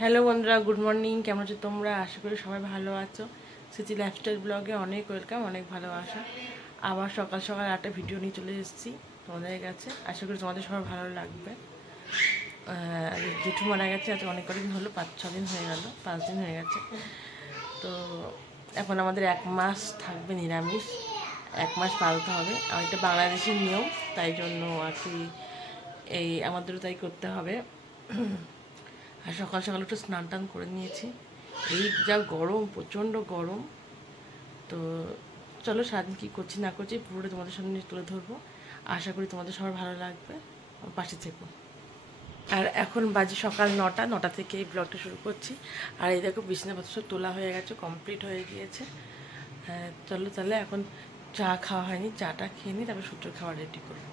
Hello বন্ধুরা, good morning. কেমন আছো তোমরা? আশা করি সবাই ভালো আছো। সিটি লাইফস্টাইল ব্লগে অনেক ওয়েলকাম, অনেক ভালোবাসা। আবার সকাল সকাল একটা ভিডিও নিয়ে চলে এসেছি তোমাদের কাছে। আশা করি তোমাদের সবার ভালো লাগবে। জেঠু মারা গেছে আজ অনেক কদিন হলো, 5-6 দিন হয়ে গেল, 5 দিন হয়ে গেছে। তো এখন আমাদের 1 মাস থাকবে নিরামিষ, 1 মাস পালতে হবে। আর এটা বাংলাদেশের নিয়ম, তাই জন্য আর কি এই আমাদেরও তাই করতে হবে। আর সকাল সকাল একটু স্নান টান করে নিয়েছি। এই যা গরম, প্রচণ্ড গরম। তো চলো সারাদিন কী করছি না করছি পুরোটা তোমাদের সামনে তুলে ধরবো। আশা করি তোমাদের সবার ভালো লাগবে, পাশে থেকো। আর এখন বাজে সকাল 9টা থেকে এই ব্লগটা শুরু করছি। আর এই দেখো বিছানাপত্র সব তোলা হয়ে গেছে, কমপ্লিট হয়ে গিয়েছে। হ্যাঁ চলো তাহলে এখন চা খাওয়া হয়নি, চাটা খেয়ে নিই, তারপর সূর্যের খাবার রেডি করবো।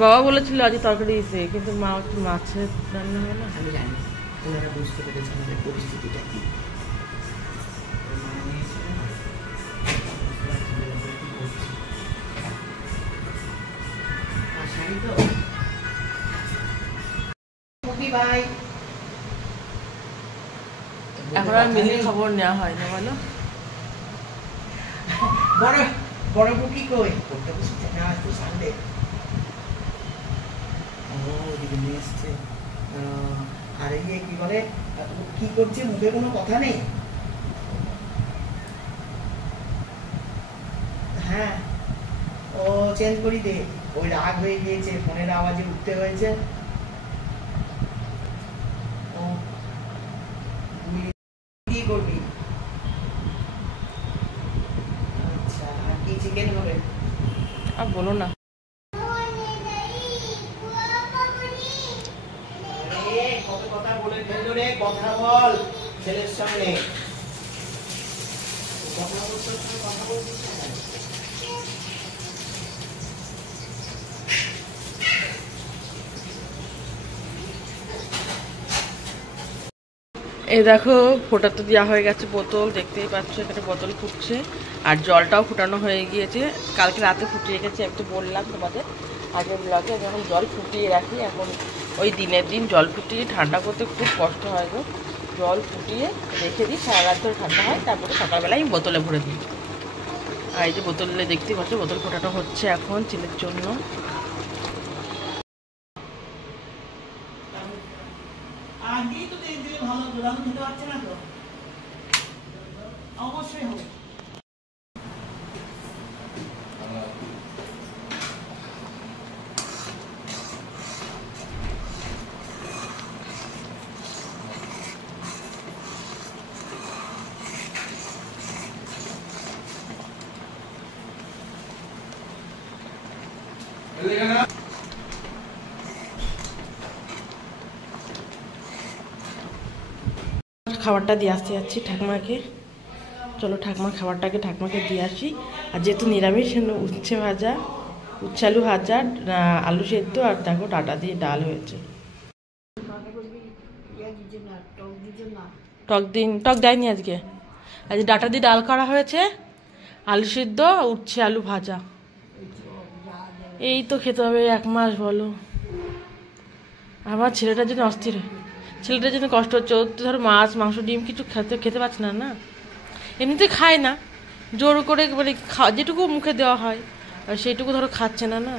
বাবা বলেছিল আজ তরকারি দিতে, কিন্তু মা একটু মাছের রান্না হবে না। আমি জানি ওনারা বুঝতে পেরেছে আমাদের পরিস্থিতিটা কি। এখন আর মিলির খবর নেওয়া হয় না, বলো। বড় বড় বুকি কই করতে বসেছে না, আজ তো সানডে। ওদিকে নিয়ে এসছে। আর এই কি বলে, কি করছে, মুখে কোনো কথা নেই। হ্যাঁ ও চেঞ্জ করি দে, ওই রাগ হয়ে গিয়েছে, ফোনের আওয়াজে উঠতে হয়েছে। ও তুই কি করবি? আচ্ছা, আর কি চিকেন হবে? আর বলো না। কত কথা বলে ফেললো রে, কথা বল ছেলের সামনে। কথা বলছিস না? এই দেখো ফোটা তো দেওয়া হয়ে গেছে, বোতল দেখতেই পাচ্ছ, এখানে বোতল ফুটছে। আর জলটাও ফুটানো হয়ে গিয়েছে, কালকে রাতে ফুটিয়ে গেছে, একটু বললাম তোমাদের আগের ব্লগে। যখন জল ফুটিয়ে রাখি, এখন ওই দিনের দিন জল ফুটিয়ে ঠান্ডা করতে খুব কষ্ট হয় গো। জল ফুটিয়ে রেখে দিই, সারা রাত ধরে ঠান্ডা হয়, তারপরে সকালবেলায় আমি বোতলে ভরে দিই। আর এই যে বোতলে দেখতেই পাচ্ছ, বোতল ফোটানো হচ্ছে এখন ছেলের জন্য। আগেই তো দিয়ে দিলে ভালো হতো, রান্না খেতে পারছে না তো। অবশ্যই হবে। খাবারটা দিয়ে আসতে যাচ্ছি ঠাকুমাকে। চলো ঠাকুমার খাবারটাকে ঠাকুমাকে দিয়ে আসি। আর যেহেতু নিরামিষ, উচ্ছে ভাজা, উচ্ছে আলু ভাজা, আলু সেদ্ধ, আর দেখো ডাটা দিয়ে ডাল হয়েছে। টক দেয়নি আজকে, আজ ডাটা দিয়ে ডাল করা হয়েছে, আলু সেদ্ধ, উচ্ছে আলু ভাজা। এই তো খেতে হবে 1 মাস, বলো। আমার ছেলেটার জন্য অস্থির, ছেলেটার জন্য কষ্ট হচ্ছে। ওর তো ধরো মাছ মাংস ডিম কিছু খেতে পারছে না, না এমনিতে খায় না, জোর করে মানে যেটুকু মুখে দেওয়া হয় সেইটুকু ধরো খাচ্ছে না, না।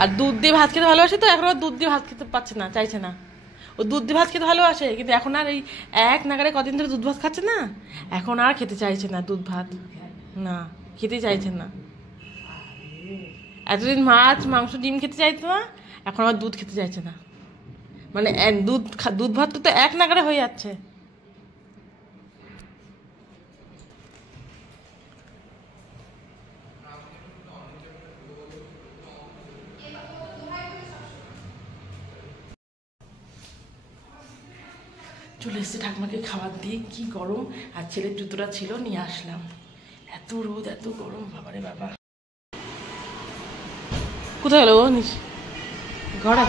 আর দুধ দিয়ে ভাত খেতে ভালোবাসে, তো এখন আর দুধ দিয়ে ভাত খেতে পারছে না, চাইছে না। ও দুধ দিয়ে ভাত খেতে ভালোবাসে, কিন্তু এখন আর এই এক নাগারে কদিন ধরে দুধ ভাত খাচ্ছে না, এখন আর খেতে চাইছে না দুধ ভাত, না খেতে চাইছে না। এতদিন মাছ মাংস ডিম খেতে চাইতো না, এখন আবার দুধ খেতে চাইছে না। মানে দুধ ভাত তো এক নাগারে হয়ে যাচ্ছে। চলে এসেছে ঠাকুমাকে খাবার দিয়ে, কি গরম। আর ছেলের জুতোটা ছিল, নিয়ে আসলাম। এত রোদ, এত গরম, বাবারে বাবা। কোথায় গেল ও? ঘরে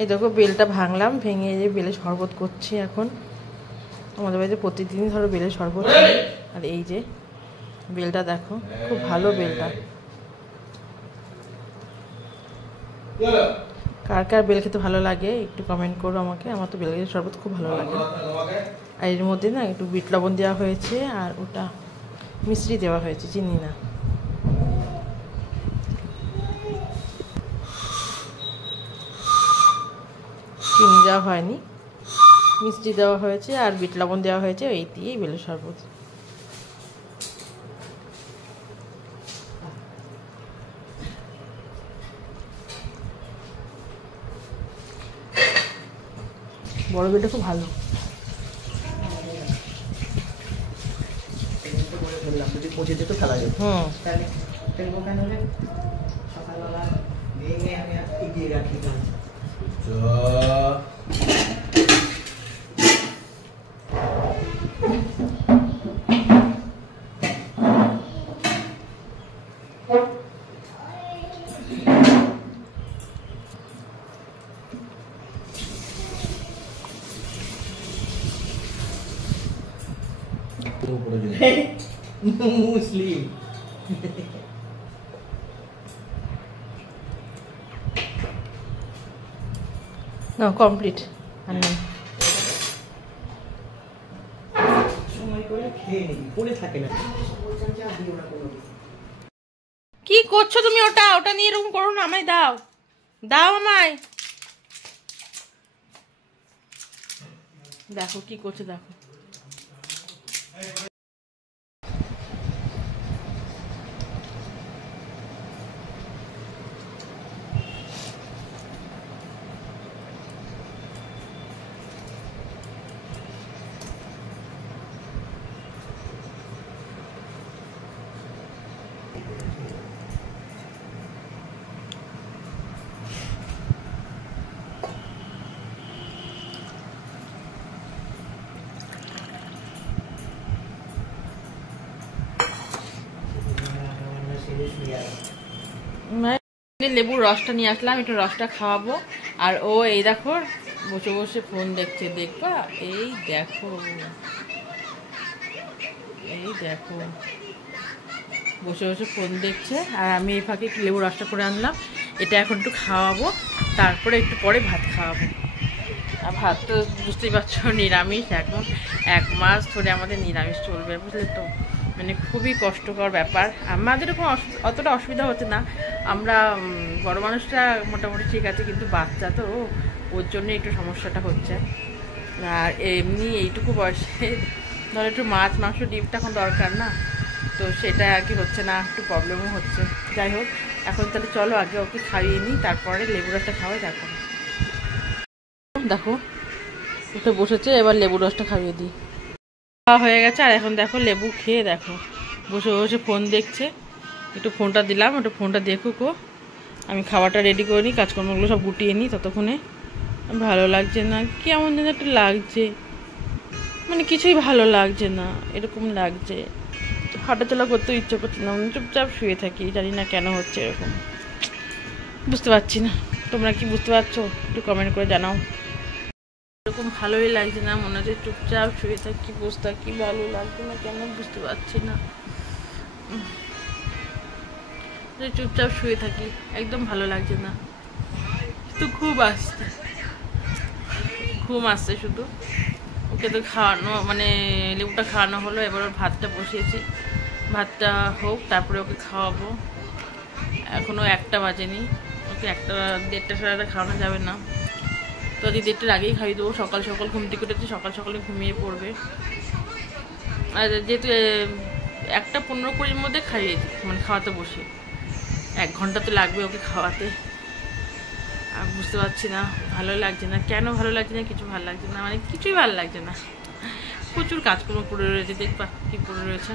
এই দেখো বেলটা ভাঙলাম, ভেঙে যে বেলে শরবত করছি এখন। আমাদের বাড়িতে প্রতিদিনই ধরো বেলে শরবত হয়। আর এই যে বেলটা দেখো, খুব ভালো বেলটা। কার কার বেল খেতে ভালো লাগে একটু কমেন্ট করো আমাকে। আমার তো বেলের শরবত খুব ভালো লাগে। আর এর মধ্যে না একটু বিট লবণ দেওয়া হয়েছে, আর ওটা মিষ্টি দেওয়া হয়েছে, চিনি না। চিনি দেওয়া হয়নি, মিষ্টি দেওয়া হয়েছে আর বিট লবণ দেওয়া হয়েছে, এই দিয়েই বেলের শরবত। বড় বেলটা খুব ভালো। যদি পচে যেত ফেলা যেত, তাহলে ফেলবো কেন? সকালবেলা ভেঙে আমি এগিয়ে রাখি। মুসলিম না কমপ্লিট। সময় করে খেয়ে নিবি, পড়ে থাকে না। কি করছো তুমি? ওটা ওটা নিয়ে এরকম করো না, আমায় দাও, দাও আমায়। দেখো কি করছে, দেখো। লেবুর রসটা নিয়ে আসলাম, একটু রসটা খাওয়াবো। আর ও এই দেখো বসে বসে ফোন দেখছে, দেখবা? এই দেখো, এই দেখো বসে বসে ফোন দেখছে। আর আমি এই ফাঁকে একটু লেবুর রসটা করে আনলাম, এটা এখন একটু খাওয়াবো, তারপরে একটু পরে ভাত খাওয়াবো। আর ভাত তো বুঝতেই পারছো নিরামিষ, এখন 1 মাস ধরে আমাদের নিরামিষ চলবে, বুঝলে তো। মানে খুবই কষ্টকর ব্যাপার। আমাদের কোনো অতটা অসুবিধা হচ্ছে না, আমরা বড় মানুষরা মোটামুটি ঠিক আছে, কিন্তু বাচ্চা তো, ওর জন্য একটু সমস্যাটা হচ্ছে। আর এমনি এইটুকু বয়সে ধরো একটু মাছ মাংস ডিমটা এখন দরকার না, তো সেটা আর কি হচ্ছে না, একটু প্রবলেমও হচ্ছে। যাই হোক, এখন তাহলে চলো আগে ওকে খাইয়ে নিই, তারপরে লেবু রসটা খাওয়াই। তারপরে দেখো উঠে বসেছে, এবার লেবু রসটা খাইয়ে দিই। খাওয়া হয়ে গেছে, আর এখন দেখো লেবু খেয়ে দেখো বসে বসে ফোন দেখছে। একটু ফোনটা দিলাম, একটু ফোনটা দেখুক ও। আমি খাবারটা রেডি করে নিই, কাজকর্মগুলো সব গুটিয়ে নিই ততক্ষণে। ভালো লাগছে না, কেমন যেন একটা লাগছে, মানে কিছুই ভালো লাগছে না, এরকম লাগছে। হাঁটাচলা করতেও ইচ্ছে করছে না, চুপচাপ শুয়ে থাকি, জানি না কেন হচ্ছে এরকম, বুঝতে পারছি না। তোমরা কি বুঝতে পারছো? একটু কমেন্ট করে জানাও। এরকম ভালোই লাগছে না, মনে হচ্ছে চুপচাপ শুয়ে থাকি, বসে থাকি, ভালো লাগছে না কেন বুঝতে পারছি না। চুপচাপ শুয়ে থাকি, একদম ভালো লাগছে না। তো ঘুম আসছে শুধু। ওকে তো খাওয়ানো, মানে লেবুটা খাওয়ানো হলো, এবার ওর ভাতটা বসিয়েছি, ভাতটা হোক তারপরে ওকে খাওয়াবো। এখনও 1টা বাজেনি, ওকে 1টা 1:30 সাড়ে 1:30 খাওয়ানো যাবে না, তো আজকে 1:30টার আগেই খাইয়ে দেবো। সকাল সকাল ঘুম থেকে উঠেছি, সকাল সকালে ঘুমিয়ে পড়বে। আর যেহেতু 1:15-20 মধ্যে খাইয়ে, মানে খাওয়াতে বসে 1 ঘন্টা তো লাগবে ওকে খাওয়াতে। আর বুঝতে পারছি না, ভালো লাগছে না, কেন ভালো লাগছে না, কিছু ভালো লাগছে না, মানে কিছুই ভালো লাগছে না। প্রচুর কাজকর্ম পড়ে রয়েছে, দেখবা কি পড়ে রয়েছে।